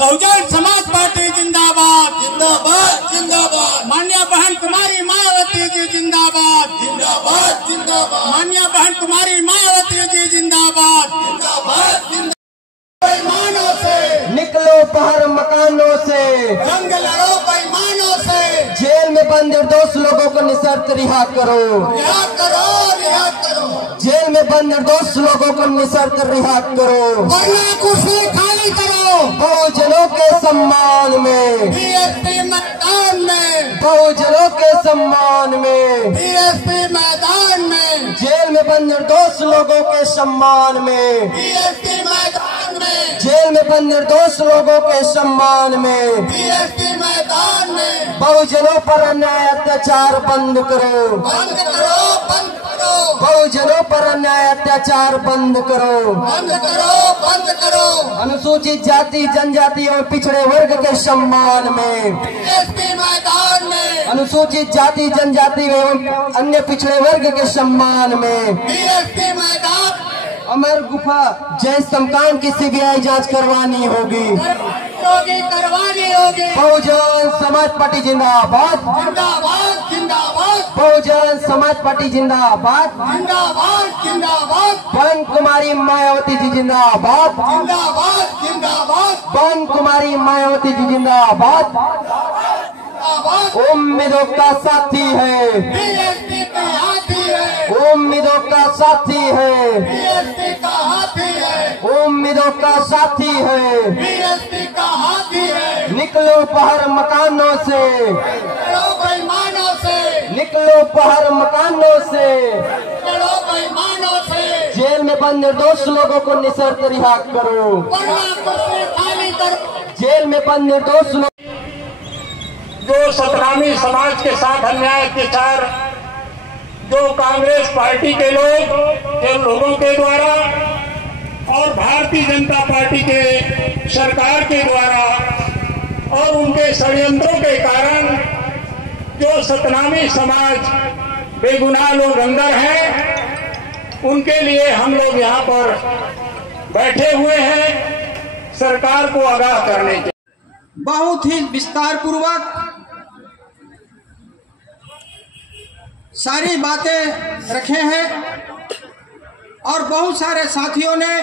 Bahujan Samaj party जिंदाबाद जिंदाबाद जिंदाबाद। माननीय बहन कुमारी मायावती जी जिंदाबाद जिंदाबाद जिंदाबाद। माननीय बहन कुमारी मायावती जी जिंदाबाद जिंदाबाद। बेईमानों से निकलो बाहर मकानों से, जंग लड़ो बेईमानों से। जेल में बंद निर्दोष लोगों को निशर्त रिहा करो, रिहा करो रिहा करो। जेल में बंद निर्दोष लोगों को निशर्त रिहा करो, वरना कुर्सी खाली करो। बहुजनों के सम्मान में, बीएसपी मैदान में, बहुजनों के सम्मान में, बीएसपी मैदान में, जेल में बंद निर्दोष लोगों के सम्मान में, बीएसपी मैदान में, जेल में बंद निर्दोष लोगों के सम्मान में, बीएसपी मैदान में। बहुजनों पर अन्याय अत्याचार बंद करो, बंद करो बंद करो। बहुजनों पर अन्याय अत्याचार बंद करो, बंद करो बंद करो। अनुसूचित जाति जनजाति और पिछड़े वर्ग के सम्मान में, बीएसपी मैदान में, अनुसूचित जाति जनजाति एवं अन्य पिछड़े वर्ग के सम्मान में, बीएसपी मैदान अमर गुफा जय समकान की सीबीआई जांच करवानी होगी, करवानी होगी। बहुजन समाज पार्टी जिंदाबाद, जिंदाबाद जिंदाबाद बहुजन समाज पार्टी जिंदाबाद, जिंदाबाद जिंदाबाद बहन कुमारी मायावती जी जिंदाबाद, जिंदाबाद जिंदाबाद बहन कुमारी मायावती जी जिंदाबाद। उम्मीदों का साथी है, बीएसपी का हाथी है, उम्मीदों का साथी है, बीएसपी का हाथी है, उम्मीदों का साथी है। बीएसपी का हाथी है। निकलो बाहर मकानों से, लड़ो बेईमानों से, निकलो बाहर मकानों से, लड़ो बेईमानों से। जेल में बंद निर्दोष लोगों को निशर्त रिहा करो, वरना कुर्सी खाली करो। जेल में बंद निर्दोष लोग जो सतनामी समाज के साथ अन्याय अत्याचार जो कांग्रेस पार्टी के लोगों के द्वारा और भारतीय जनता पार्टी के सरकार के द्वारा और उनके षड्यंत्रों के कारण जो सतनामी समाज बेगुनाह लोग अंदर हैं, उनके लिए हम लोग यहाँ पर बैठे हुए हैं सरकार को आगाह करने के। बहुत ही विस्तार पूर्वक सारी बातें रखे हैं और बहुत सारे साथियों ने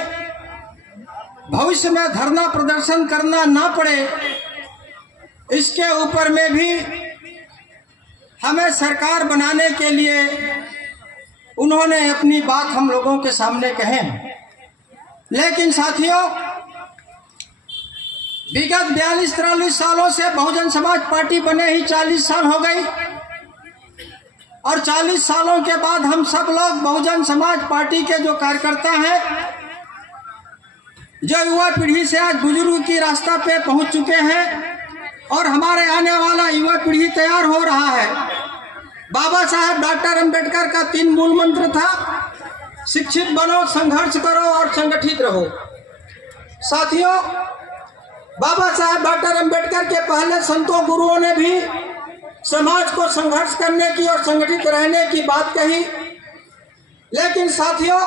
भविष्य में धरना प्रदर्शन करना ना पड़े इसके ऊपर में भी हमें सरकार बनाने के लिए उन्होंने अपनी बात हम लोगों के सामने कहे। लेकिन साथियों, विगत 42-43 सालों से बहुजन समाज पार्टी बने ही 40 साल हो गई और 40 सालों के बाद हम सब लोग बहुजन समाज पार्टी के जो कार्यकर्ता हैं, जो युवा पीढ़ी से आज बुजुर्ग की रास्ता पे पहुंच चुके हैं और हमारे आने वाला युवा पीढ़ी तैयार हो रहा है। बाबा साहब डॉक्टर अंबेडकर का 3 मूल मंत्र था, शिक्षित बनो, संघर्ष करो और संगठित रहो। साथियों, बाबा साहब डॉक्टर अंबेडकर के पहले संतों गुरुओं ने भी समाज को संघर्ष करने की और संगठित रहने की बात कही। लेकिन साथियों,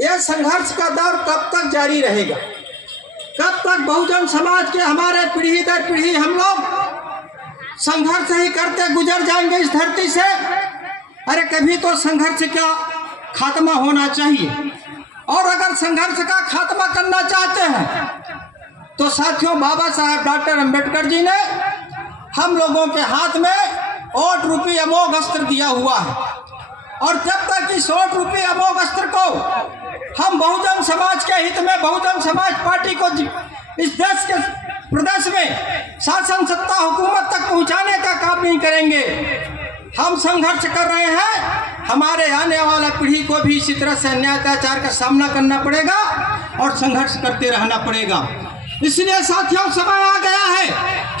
यह संघर्ष का दौर कब तक जारी रहेगा? कब तक बहुजन समाज के हमारे पीढ़ी दर पीढ़ी हम लोग संघर्ष ही करते गुजर जाएंगे इस धरती से? अरे कभी तो संघर्ष का खात्मा होना चाहिए। और अगर संघर्ष का खात्मा करना चाहते हैं तो साथियों, बाबा साहब डॉक्टर अंबेडकर जी ने हम लोगों के हाथ में वोट रूपी अमोघ अस्त्र दिया हुआ है और जब तक इस वोट रूपी अमोघ अस्त्र को हम बहुजन समाज के हित में, बहुजन समाज पार्टी को इस देश के प्रदेश में शासन सत्ता हुकूमत तक पहुंचाने का काम नहीं करेंगे, हम संघर्ष कर रहे हैं। हमारे आने वाला पीढ़ी को भी इसी तरह से अन्याय अत्याचार का सामना करना पड़ेगा और संघर्ष करते रहना पड़ेगा। इसलिए साथियों, समय आ गया है,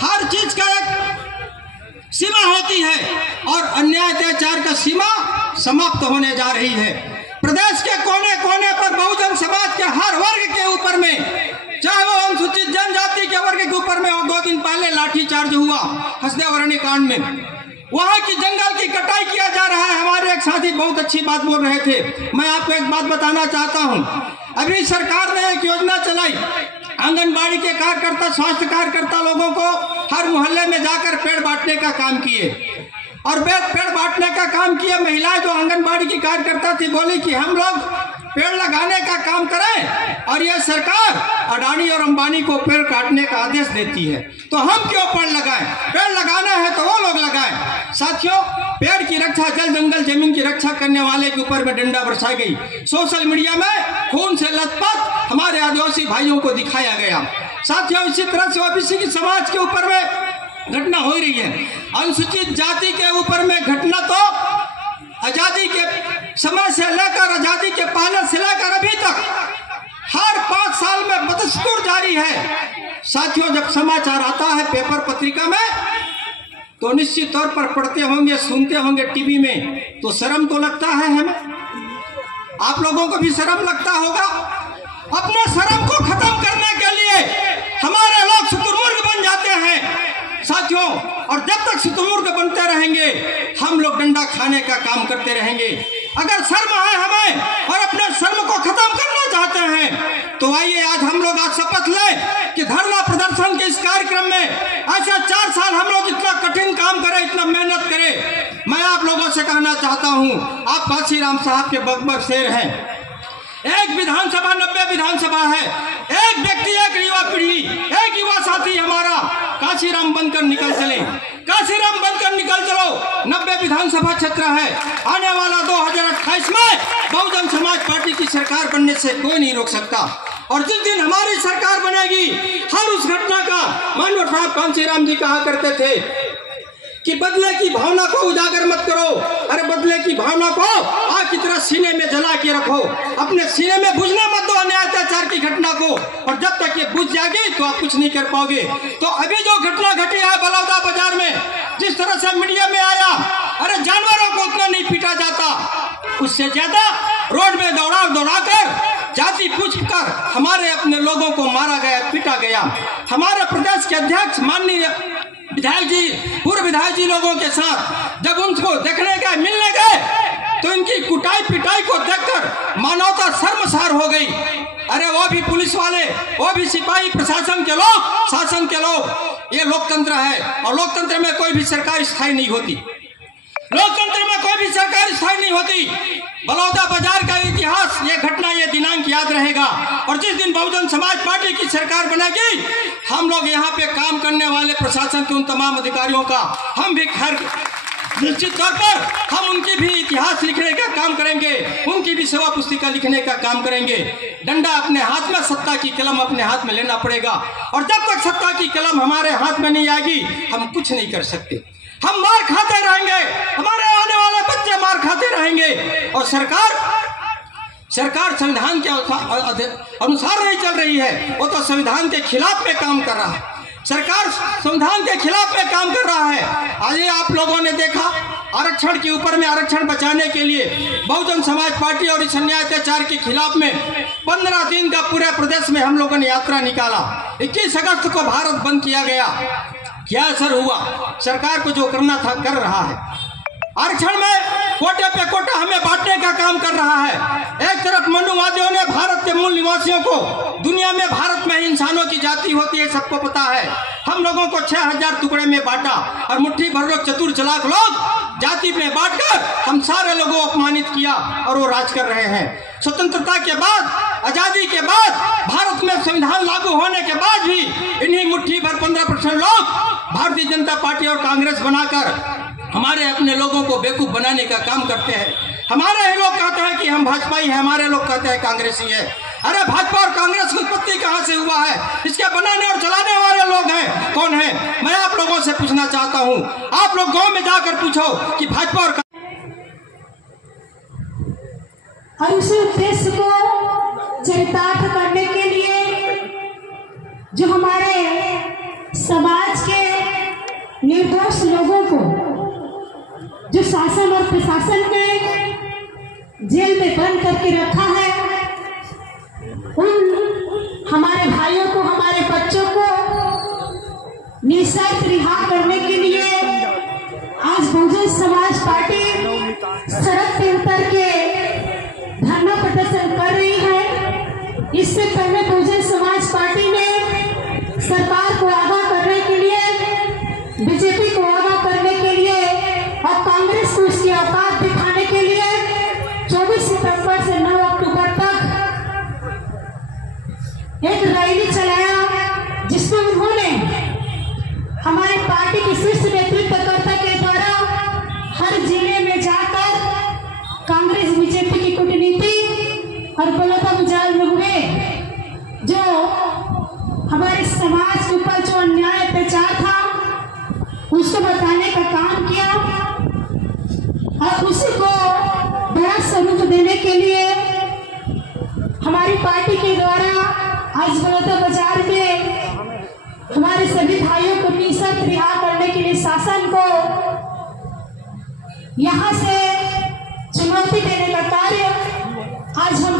हर चीज का एक सीमा होती है और अन्याय अत्याचार का सीमा समाप्त होने जा रही है। प्रदेश के कोने कोने पर बहुजन समाज के हर वर्ग के ऊपर में, चाहे वो अनुसूचित जनजाति के वर्ग के ऊपर में, 2 दिन पहले लाठीचार्ज हुआ हसदेव अरण्य कांड में, वहां की जंगल की कटाई किया जा रहा है। हमारे एक साथी बहुत अच्छी बात बोल रहे थे, मैं आपको एक बात बताना चाहता हूं। अभी सरकार ने एक योजना चलाई, आंगनबाड़ी के कार्यकर्ता, स्वास्थ्य कार्यकर्ता लोगों को हर मोहल्ले में जाकर पेड़ बांटने का काम किए और पेड़ बांटने का काम किया। महिलाएं जो आंगनबाड़ी की कार्यकर्ता थी बोली कि हम लोग पेड़ लगाने का काम करें और यह सरकार अडानी और अंबानी को पेड़ काटने का आदेश देती है, तो हम क्यों पेड़ लगाएं? पेड़ लगाना है तो वो लोग लगाएं। साथियों, पेड़ की रक्षा, जल जंगल जमीन की रक्षा करने वाले के ऊपर में डंडा बरसाई गई। सोशल मीडिया में खून से लथपथ हमारे आदिवासी भाइयों को दिखाया गया। साथियों, इसी तरह से ओबीसी की समाज के ऊपर में घटना हो रही है। अनुसूचित जाति के ऊपर में घटना तो आजादी के समय से लेकर, आजादी के पहले से लेकर अभी तक हर 5 साल में बदस्तूर जारी है। साथियों, जब समाचार आता है पेपर पत्रिका में तो निश्चित तौर पर पढ़ते होंगे, सुनते होंगे टीवी में, तो शर्म तो लगता है हमें। आप लोगों को भी शर्म लगता होगा। अपने शर्म को खत्म करने के लिए हमारे लोग शुतुरमुर्ग बन जाते हैं साथियों, और जब तक शुतुरमुर्ग बनते रहेंगे हम लोग डंडा खाने का काम करते रहेंगे। अगर शर्म है हमें और अपने शर्म को खत्म करना चाहते हैं तो आइए आज हम लोग आज शपथ लें कि धरना प्रदर्शन के इस कार्यक्रम में ऐसे 4 साल हम लोग इतना कठिन काम करें, इतना मेहनत करें। मैं आप लोगों से कहना चाहता हूं, आप काशीराम साहब के बकबक शेर हैं। एक विधानसभा 90 विधानसभा है, एक व्यक्ति, एक युवा पीढ़ी, एक युवा साथी हमारा काशीराम बनकर निकल चले, काशीराम बनकर निकल चलो। 90 विधानसभा क्षेत्र है। आने वाला 2028 में बहुजन समाज पार्टी की सरकार बनने से कोई नहीं रोक सकता। और जिस दिन हमारी सरकार बनेगी, हर उस घटना का मानव साहब कांशीराम जी कहा करते थे कि बदले की भावना को उजागर मत करो, अरे बदले की भावना को आग की तरह सीने में जला के रखो, अपने सीने में बुझने मत दो अन्याय अत्याचार की घटना को, और जब तक ये बुझ जाएगी तो आप कुछ नहीं कर पाओगे। तो अभी जो घटना घटी है बलौदा बाजार में, जिस तरह से मीडिया में आया, अरे जानवरों को उतना नहीं पीटा जाता, उससे ज्यादा रोड में दौड़ा कर जाति पूछकर हमारे अपने लोगों को मारा गया, पीटा गया। हमारे प्रदेश के अध्यक्ष माननीय विधायक जी, पूर्व विधायक जी लोगों के साथ जब उनको देखने गए, मिलने गए, तो इनकी कुटाई पिटाई को देखकर मानवता शर्मसार हो गई। अरे वो भी पुलिस वाले, वो भी सिपाही, प्रशासन के लोग, शासन के लोग। ये लोकतंत्र है और लोकतंत्र में कोई भी सरकार स्थायी नहीं होती, लोकतंत्र में कोई भी सरकार स्थायी नहीं होती। बलौदा बाजार का इतिहास, ये घटना, ये दिनांक याद रहेगा। और जिस दिन बहुजन समाज पार्टी की सरकार बनेगी, हम लोग यहाँ पे काम करने वाले प्रशासन के उन तमाम अधिकारियों का हम भी खैर निश्चित तौर पर हम उनकी भी इतिहास लिखने का काम करेंगे, उनकी भी सेवा पुस्तिका लिखने का काम करेंगे। डंडा अपने हाथ में, सत्ता की कलम अपने हाथ में लेना पड़ेगा। और जब तक सत्ता की कलम हमारे हाथ में नहीं आएगी, हम कुछ नहीं कर सकते। हम मार खाते रहेंगे, हमारे आने वाले बच्चे मार खाते रहेंगे। और सरकार संविधान के अनुसार नहीं चल रही है, वो तो संविधान के खिलाफ में काम कर रहा है। सरकार संविधान के खिलाफ में काम कर रहा है। आज आप लोगों ने देखा, आरक्षण के ऊपर में आरक्षण बचाने के लिए बहुजन समाज पार्टी और इस अन्याय अत्याचार के खिलाफ में 15 दिन का पूरे प्रदेश में हम लोगों ने यात्रा निकाला। 21 अगस्त को भारत बंद किया गया। क्या असर हुआ? सरकार को जो करना था कर रहा है। आरक्षण में कोटे पे कोटा हमें बांटने का काम कर रहा है। एक तरफ मनुवादियों ने भारत के मूल निवासियों को, दुनिया में भारत में इंसानों की जाति होती है, सबको पता है, हम लोगों को 6000 टुकड़े में बांटा और मुट्ठी भर लोग, चतुर चालाक लोग जाति में बांटकर हम सारे लोगों को अपमानित किया और वो राज कर रहे हैं। स्वतंत्रता के बाद, आजादी के बाद, भारत में संविधान लागू होने के बाद भी इन्हीं मुट्ठी भर 15% लोग भारतीय जनता पार्टी और कांग्रेस बनाकर हमारे अपने लोगों को बेवकूफ बनाने का काम करते हैं। हमारे ही लोग कहते हैं कि हम भाजपाई हैं, हमारे लोग कहते हैं कांग्रेसी है। अरे भाजपा और कांग्रेस की उत्पत्ति कहां से हुआ है? इसके बनाने और चलाने वाले लोग हैं, कौन है? मैं आप लोगों से पूछना चाहता हूं, आप लोग गांव में जाकर पूछो कि भाजपा और उसी उद्देश्य को चरितार्थ करने के लिए जो हमारे समाज के निर्दोष लोगों को, जो शासन और प्रशासन ने जेल में बंद करके रखा है, उन हमारे भाइयों को, हमारे बच्चों को निःशर्त रिहा करने के लिए आज बहुजन समाज पार्टी सड़क पे उतर के धरना प्रदर्शन कर रही है। इससे पहले बहुजन समाज पार्टी ने हमारी पार्टी के शीर्ष नेतृत्वकर्ता के द्वारा हर जिले में जाकर कांग्रेस बीजेपी की कूटनीति और बलौता मुजाहिद हुए जो हमारे समाज के ऊपर जो अन्याय अत्याचार था उसको बताने का काम किया और उसी को बड़ा स्वरूप देने के लिए हमारी पार्टी के द्वारा आज बलौदा बाजार में हमारे सभी भाइयों को निःशर्त रिहा करने के लिए शासन को यहाँ से चुनौती देने का कार्य आज हम